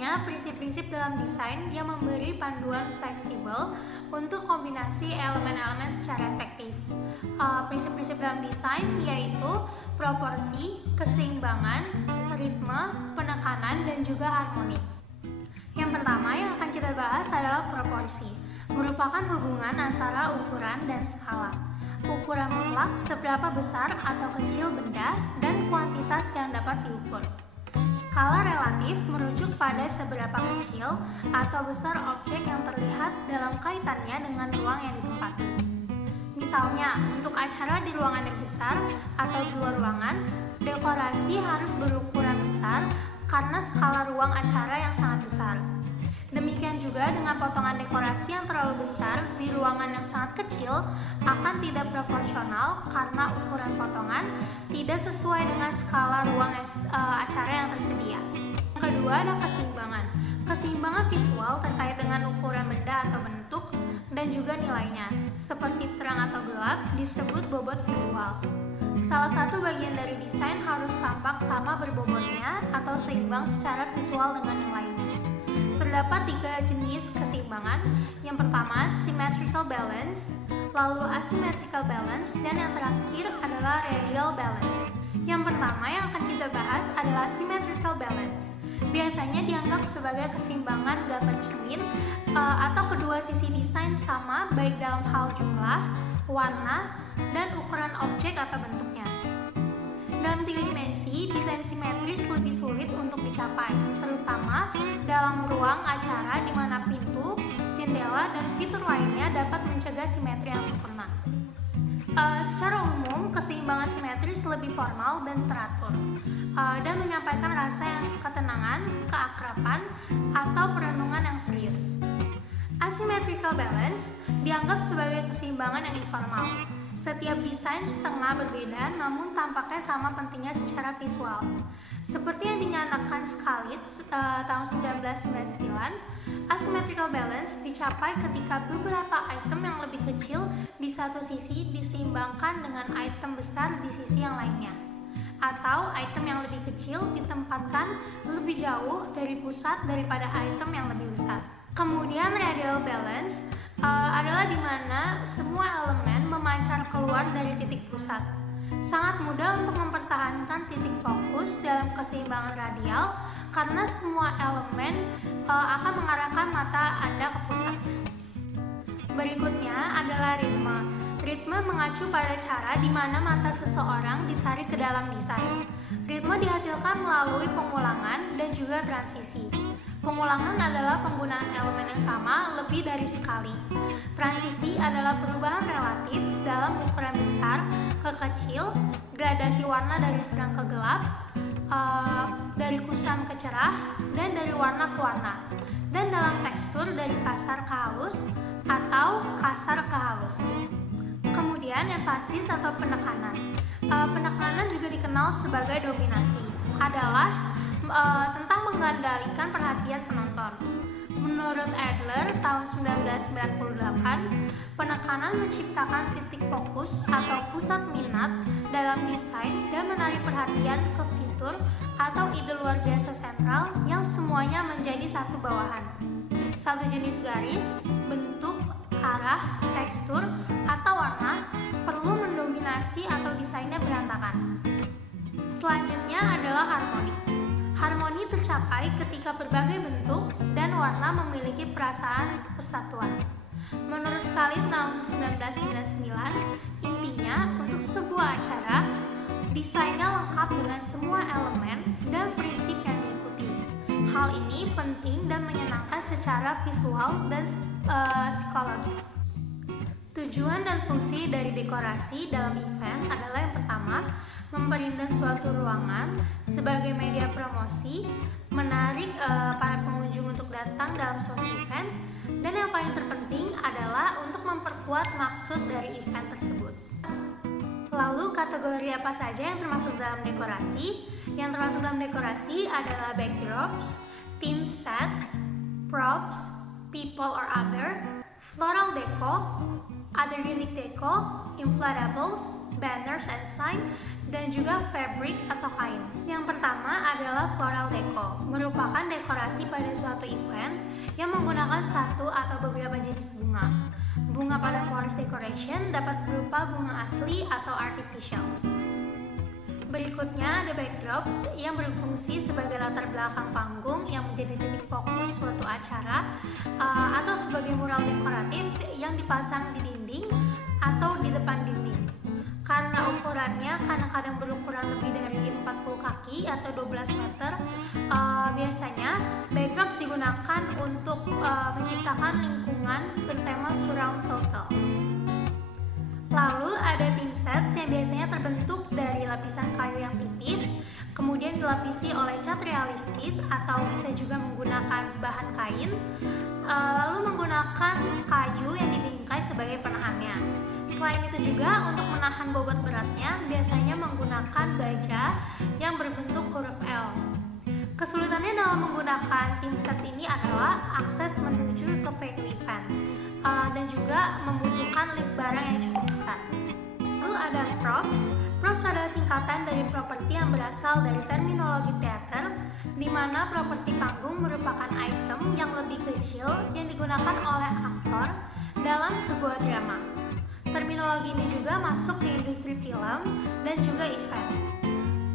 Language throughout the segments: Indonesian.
Selanjutnya, prinsip-prinsip dalam desain yang memberi panduan fleksibel untuk kombinasi elemen-elemen secara efektif. Prinsip-prinsip dalam desain yaitu proporsi, keseimbangan, ritme, penekanan, dan juga harmoni. Yang pertama yang akan kita bahas adalah proporsi, merupakan hubungan antara ukuran dan skala. Ukuran mutlak seberapa besar atau kecil benda dan kuantitas yang dapat diukur. Skala relatif merujuk pada seberapa kecil atau besar objek yang terlihat dalam kaitannya dengan ruang yang ditempati. Misalnya, untuk acara di ruangan yang besar atau di luar ruangan, dekorasi harus berukuran besar karena skala ruang acara yang sangat besar. Demikian juga dengan potongan dekorasi yang terlalu besar di ruangan yang sangat kecil akan tidak proporsional karena ukuran potongan tidak sesuai dengan skala ruang acara yang tersedia. Yang kedua ada keseimbangan. Keseimbangan visual terkait dengan ukuran benda atau bentuk dan juga nilainya, seperti terang atau gelap, disebut bobot visual. Salah satu bagian dari desain harus tampak sama berbobotnya atau seimbang secara visual dengan yang lainnya. Terdapat 3 jenis keseimbangan. Yang pertama, symmetrical balance, lalu asymmetrical balance, dan yang terakhir adalah radial balance. Yang pertama yang akan kita bahas adalah symmetrical balance. Biasanya dianggap sebagai keseimbangan gambar cermin atau kedua sisi desain sama baik dalam hal jumlah, warna, dan ukuran objek atau bentuknya. Dalam 3 dimensi, desain simetris lebih sulit untuk dicapai, terutama dalam ruang acara di mana pintu, jendela, dan fitur lainnya dapat mencegah simetri yang sempurna. Secara umum, keseimbangan simetris lebih formal dan teratur, dan menyampaikan rasa yang ketenangan, keakraban, atau perenungan yang serius. Asymmetrical balance dianggap sebagai keseimbangan yang informal. Setiap desain setengah berbeda namun tampaknya sama pentingnya secara visual. Seperti yang dinyatakan Scarlett tahun 1999, asymmetrical balance dicapai ketika beberapa item yang lebih kecil di satu sisi diseimbangkan dengan item besar di sisi yang lainnya, atau item yang lebih kecil ditempatkan lebih jauh dari pusat daripada item yang lebih besar. Kemudian radial balance adalah di mana semua elemen memancar keluar dari titik pusat. Sangat mudah untuk mempertahankan titik fokus dalam keseimbangan radial karena semua elemen akan mengarahkan mata Anda ke pusat. Berikutnya adalah ritme. Ritme mengacu pada cara di mana mata seseorang ditarik ke dalam desain. Ritme dihasilkan melalui pengulangan dan juga transisi. Pengulangan adalah penggunaan elemen yang sama lebih dari sekali. Transisi adalah perubahan relatif dalam ukuran besar ke kecil, gradasi warna dari terang ke gelap, dari kusam ke cerah, dan dari warna ke warna. Dan dalam tekstur dari kasar ke halus atau kasar ke halus. Kemudian empasis atau penekanan. Penekanan juga dikenal sebagai dominasi, adalah tentang mengendalikan perhatian penonton. Menurut Adler tahun 1998, penekanan menciptakan titik fokus atau pusat minat dalam desain dan menarik perhatian ke fitur atau ide luar biasa sentral yang semuanya menjadi satu bawahan. Satu jenis garis, bentuk, arah, tekstur, atau warna perlu mendominasi atau desainnya berantakan. Selanjutnya adalah harmoni. Harmoni tercapai ketika berbagai bentuk dan warna memiliki perasaan persatuan. Menurut Scarlett tahun 1999, intinya untuk sebuah acara, desainnya lengkap dengan semua elemen dan prinsip yang diikuti. Hal ini penting dan menyenangkan secara visual dan psikologis. Tujuan dan fungsi dari dekorasi dalam event adalah yang pertama, memperindah suatu ruangan sebagai media promosi, menarik para pengunjung untuk datang dalam suatu event, dan yang paling terpenting adalah untuk memperkuat maksud dari event tersebut. Lalu kategori apa saja yang termasuk dalam dekorasi? Yang termasuk dalam dekorasi adalah backdrops, theme sets, props, people or other, floral deco, other unique deco, inflatables, banners and sign, dan juga fabric atau kain. Yang pertama adalah floral deco, merupakan dekorasi pada menggunakan satu atau beberapa jenis bunga. Bunga pada forest decoration dapat berupa bunga asli atau artificial. Berikutnya ada backdrops yang berfungsi sebagai latar belakang panggung yang menjadi titik fokus suatu acara atau sebagai mural dekoratif yang dipasang di dinding atau di depan dinding. Karena ukurannya kadang-kadang berukuran lebih dari 40 kaki atau 12 meter, biasanya backdrops digunakan untuk menciptakan lingkungan bertema surround total. Lalu ada theme sets yang biasanya terbentuk dari lapisan kayu yang tipis, kemudian dilapisi oleh cat realistis atau bisa juga menggunakan bahan kain, lalu menggunakan kayu yang dibingkai sebagai penahannya. Selain itu juga untuk menahan bobot beratnya biasanya menggunakan baja yang berbentuk huruf L. Kesulitannya dalam menggunakan theme sets ini adalah akses menuju ke venue event dan juga membutuhkan lift barang yang cukup besar. Lalu ada props. Props adalah singkatan dari properti yang berasal dari terminologi teater, di mana properti panggung merupakan item yang lebih kecil yang digunakan oleh aktor dalam sebuah drama. Terminologi ini juga masuk ke industri film dan juga event.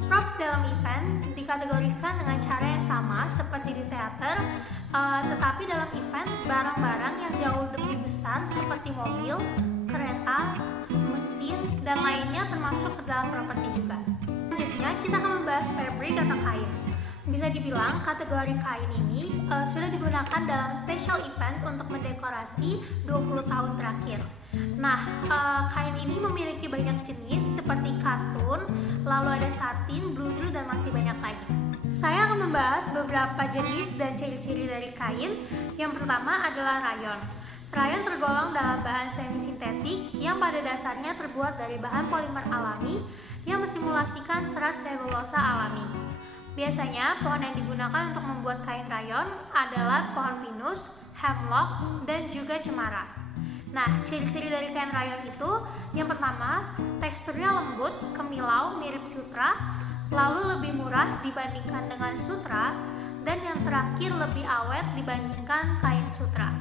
Props dalam event dikategorikan dengan cara yang sama seperti di teater, tetapi dalam event barang-barang yang jauh lebih besar seperti mobil, kereta, mesin, dan lainnya termasuk ke dalam properti juga. Selanjutnya kita akan membahas fabric atau kain. Bisa dibilang kategori kain ini sudah digunakan dalam special event untuk mendekorasi 20 tahun terakhir. Nah, kain ini memiliki banyak jenis seperti katun, lalu ada satin, bludru, dan masih banyak lagi. Saya akan membahas beberapa jenis dan ciri-ciri dari kain. Yang pertama adalah rayon. Rayon tergolong dalam bahan semi-sintetik yang pada dasarnya terbuat dari bahan polimer alami yang mensimulasikan serat selulosa alami. Biasanya pohon yang digunakan untuk membuat kain rayon adalah pohon pinus, hemlock, dan juga cemara. Nah, ciri-ciri dari kain rayon itu yang pertama, teksturnya lembut, kemilau, mirip sutra, lalu lebih murah dibandingkan dengan sutra, dan yang terakhir lebih awet dibandingkan kain sutra.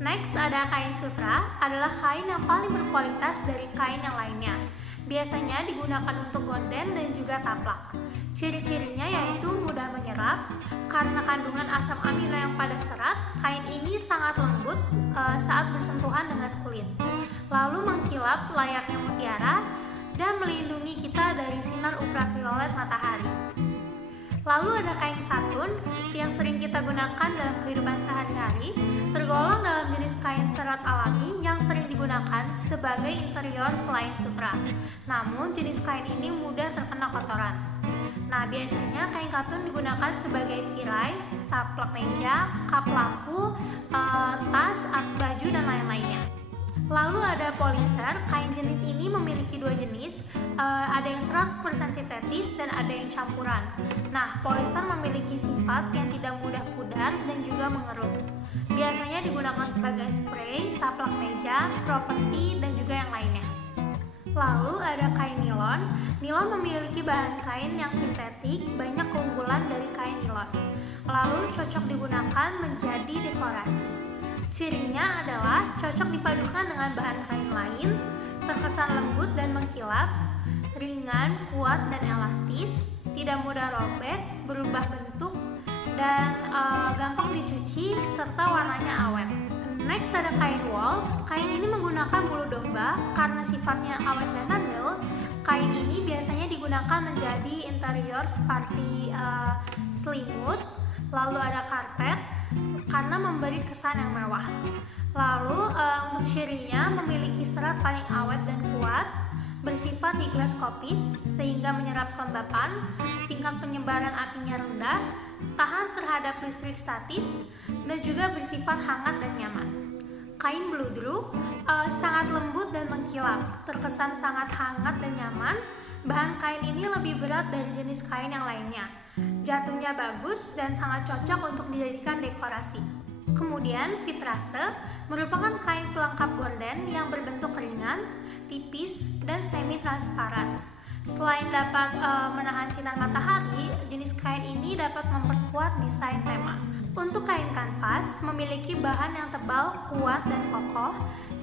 Next, ada kain sutra, adalah kain yang paling berkualitas dari kain yang lainnya. Biasanya digunakan untuk gorden dan juga taplak. Ciri-cirinya yaitu mudah menyerap, karena kandungan asam amino yang pada serat, kain ini sangat lembut saat bersentuhan dengan kulit. Lalu mengkilap layaknya mutiara dan melindungi kita dari sinar ultraviolet matahari. Lalu ada kain katun yang sering kita gunakan dalam kehidupan sehari-hari, tergolong dalam jenis kain serat alami yang sering digunakan sebagai interior selain sutra. Namun jenis kain ini mudah terkena kotoran. Nah, biasanya kain katun digunakan sebagai tirai, taplak meja, kap lampu, tas, baju, dan lain-lainnya. Lalu ada polyester. Kain jenis ini memiliki dua jenis, ada yang 100% sintetis dan ada yang campuran. Nah, polyester memiliki sifat yang tidak mudah pudar dan juga mengerut. Biasanya digunakan sebagai spray, taplak meja, properti, dan juga yang lainnya. Lalu ada kain nilon. Nilon memiliki bahan kain yang sintetik, banyak keunggulan dari kain nilon. Lalu cocok digunakan menjadi dekorasi. Cirinya adalah cocok dipadukan dengan bahan kain lain, terkesan lembut dan mengkilap, ringan, kuat, dan elastis, tidak mudah robek, berubah bentuk, dan gampang dicuci, serta warnanya awet. Next ada kain wool. Kain ini menggunakan bulu domba karena sifatnya awet dan tandel. Kain ini biasanya digunakan menjadi interior seperti selimut, lalu ada karpet, karena memberi kesan yang mewah. Lalu untuk cirinya memiliki serat paling awet dan kuat, bersifat higroskopis sehingga menyerap kelembapan, tingkat penyebaran apinya rendah, tahan terhadap listrik statis, dan juga bersifat hangat dan nyaman. Kain bludru sangat lembut dan mengkilap, terkesan sangat hangat dan nyaman. Bahan kain ini lebih berat dari jenis kain yang lainnya. Jatuhnya bagus dan sangat cocok untuk dijadikan dekorasi. Kemudian vitrase merupakan kain pelengkap gorden yang berbentuk ringan, tipis, dan semi transparan. Selain dapat menahan sinar matahari, jenis kain ini dapat memperkuat desain tema. Untuk kain kanvas, memiliki bahan yang tebal, kuat, dan kokoh,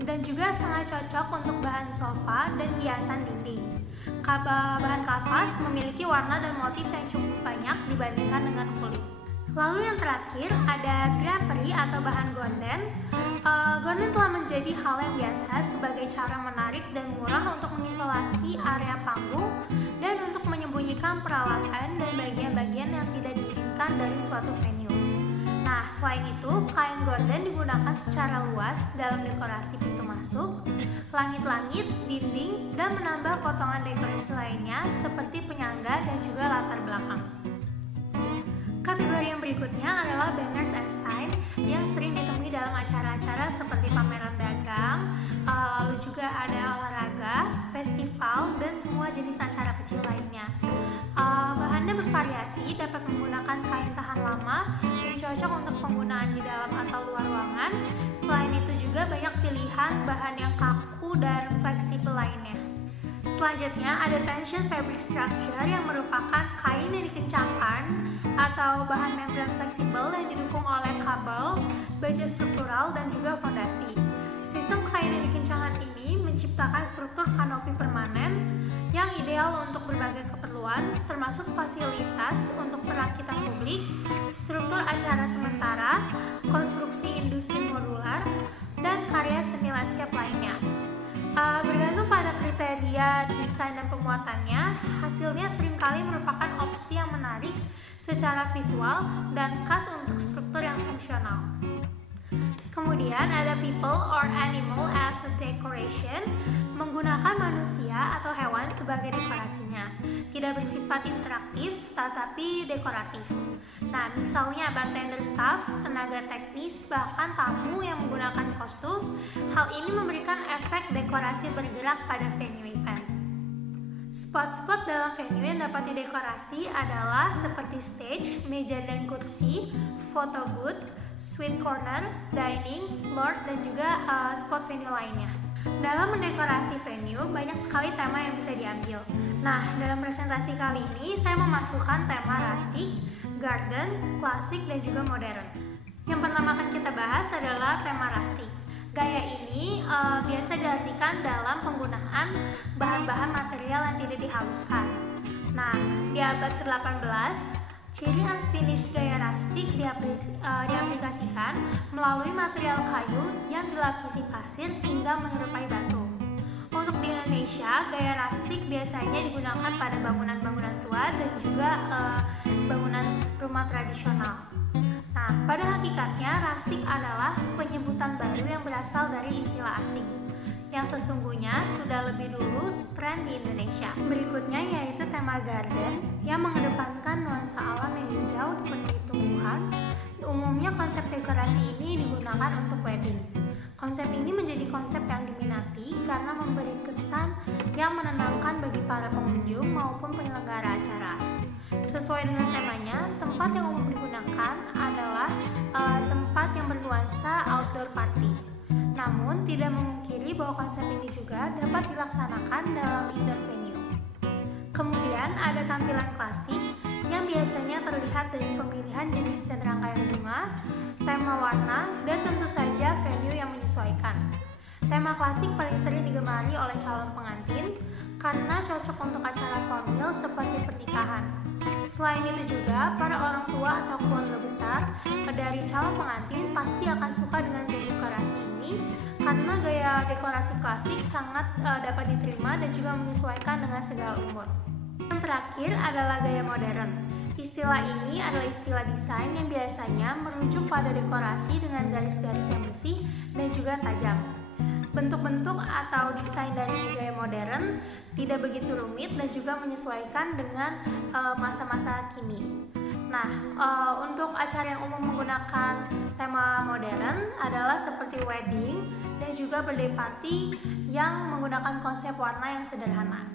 dan juga sangat cocok untuk bahan sofa dan hiasan dinding. Bahan kanvas memiliki warna dan motif yang cukup banyak dibandingkan dengan kulit. Lalu yang terakhir ada drapery atau bahan gorden. Gorden telah menjadi hal yang biasa sebagai cara menarik dan murah untuk mengisolasi area panggung dan untuk menyembunyikan peralatan dan bagian-bagian yang tidak diinginkan dari suatu venue. Nah, selain itu, kain gorden digunakan secara luas dalam dekorasi pintu masuk, langit-langit, dinding, dan menambah potongan dekorasi lainnya seperti penyangga dan juga latar belakang. Kategori yang berikutnya adalah banners and sign yang sering ditemui dalam acara-acara seperti pameran dagang, lalu juga ada olahraga, festival, dan semua jenis acara kecil lainnya. Bahannya bervariasi, dapat menggunakan kain tahan lama yang cocok untuk penggunaan di dalam atau luar ruangan. Selain itu juga banyak pilihan bahan yang kaku dan fleksibel lainnya. Selanjutnya ada tension fabric structure yang merupakan kain yang dikencangkan atau bahan membran fleksibel yang didukung oleh kabel, baja struktural, dan juga fondasi. Sistem kain yang dikencangkan ini menciptakan struktur kanopi permanen yang ideal untuk berbagai keperluan, termasuk fasilitas untuk perakitan publik, struktur acara sementara, konstruksi industri modular, dan karya seni landscape lainnya. Bergantung pada kriteria desain dan pemuatannya, hasilnya seringkali merupakan opsi yang menarik secara visual dan khas untuk struktur yang fungsional. Kemudian ada people or animal as a decoration, menggunakan manusia atau hewan sebagai dekorasinya. Tidak bersifat interaktif, tetapi dekoratif. Nah, misalnya bartender staff, tenaga teknis, bahkan tamu yang menggunakan kostum. Hal ini memberikan efek dekorasi bergerak pada venue event. Spot-spot dalam venue yang dapat didekorasi adalah seperti stage, meja dan kursi, photo booth, suite corner, dining, floor, dan juga spot venue lainnya. Dalam mendekorasi venue, banyak sekali tema yang bisa diambil. Nah, dalam presentasi kali ini, saya memasukkan tema rustic, garden, klasik, dan juga modern. Yang pertama akan kita bahas adalah tema rustic. Gaya ini biasa diartikan dalam penggunaan bahan-bahan material yang tidak dihaluskan. Nah, di abad ke-18, ciri unfinished gaya rustic diaplikasikan melalui material kayu yang dilapisi pasir hingga menyerupai batu. Untuk di Indonesia, gaya rustic biasanya digunakan pada bangunan-bangunan tua dan juga bangunan rumah tradisional. Nah, pada hakikatnya rustic adalah penyebutan baru yang berasal dari istilah asing yang sesungguhnya sudah lebih dulu tren di Indonesia. Berikutnya yaitu tema garden yang mengedepankan nuansa alam yang hijau dipenuhi tumbuhan. Umumnya konsep dekorasi ini digunakan untuk wedding. Konsep ini menjadi konsep yang diminati karena memberi kesan yang menenangkan bagi para pengunjung maupun penyelenggara acara. Sesuai dengan temanya, tempat yang umum digunakan adalah tempat yang bernuansa outdoor party. Namun, tidak memungkiri bahwa konsep ini juga dapat dilaksanakan dalam indoor venue. Kemudian ada tampilan klasik yang biasanya terlihat dari pemilihan jenis dan rangkaian bunga, tema warna, dan tentu saja venue yang menyesuaikan. Tema klasik paling sering digemari oleh calon pengantin karena cocok untuk acara formal seperti pernikahan. Selain itu juga, para orang tua atau keluarga besar dari calon pengantin pasti akan suka dengan gaya dekorasi ini karena gaya dekorasi klasik sangat dapat diterima dan juga menyesuaikan dengan segala umur. Yang terakhir adalah gaya modern. Istilah ini adalah istilah desain yang biasanya merujuk pada dekorasi dengan garis-garis yang bersih dan juga tajam. Bentuk-bentuk atau desain dari gaya modern tidak begitu rumit dan juga menyesuaikan dengan masa-masa kini. Nah, untuk acara yang umum menggunakan tema modern adalah seperti wedding dan juga birthday party yang menggunakan konsep warna yang sederhana.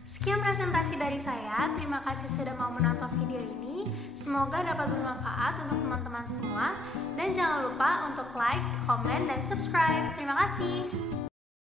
Sekian presentasi dari saya, terima kasih sudah mau menonton video ini. Semoga dapat bermanfaat untuk teman-teman semua. Dan jangan lupa untuk like, komen, dan subscribe. Terima kasih.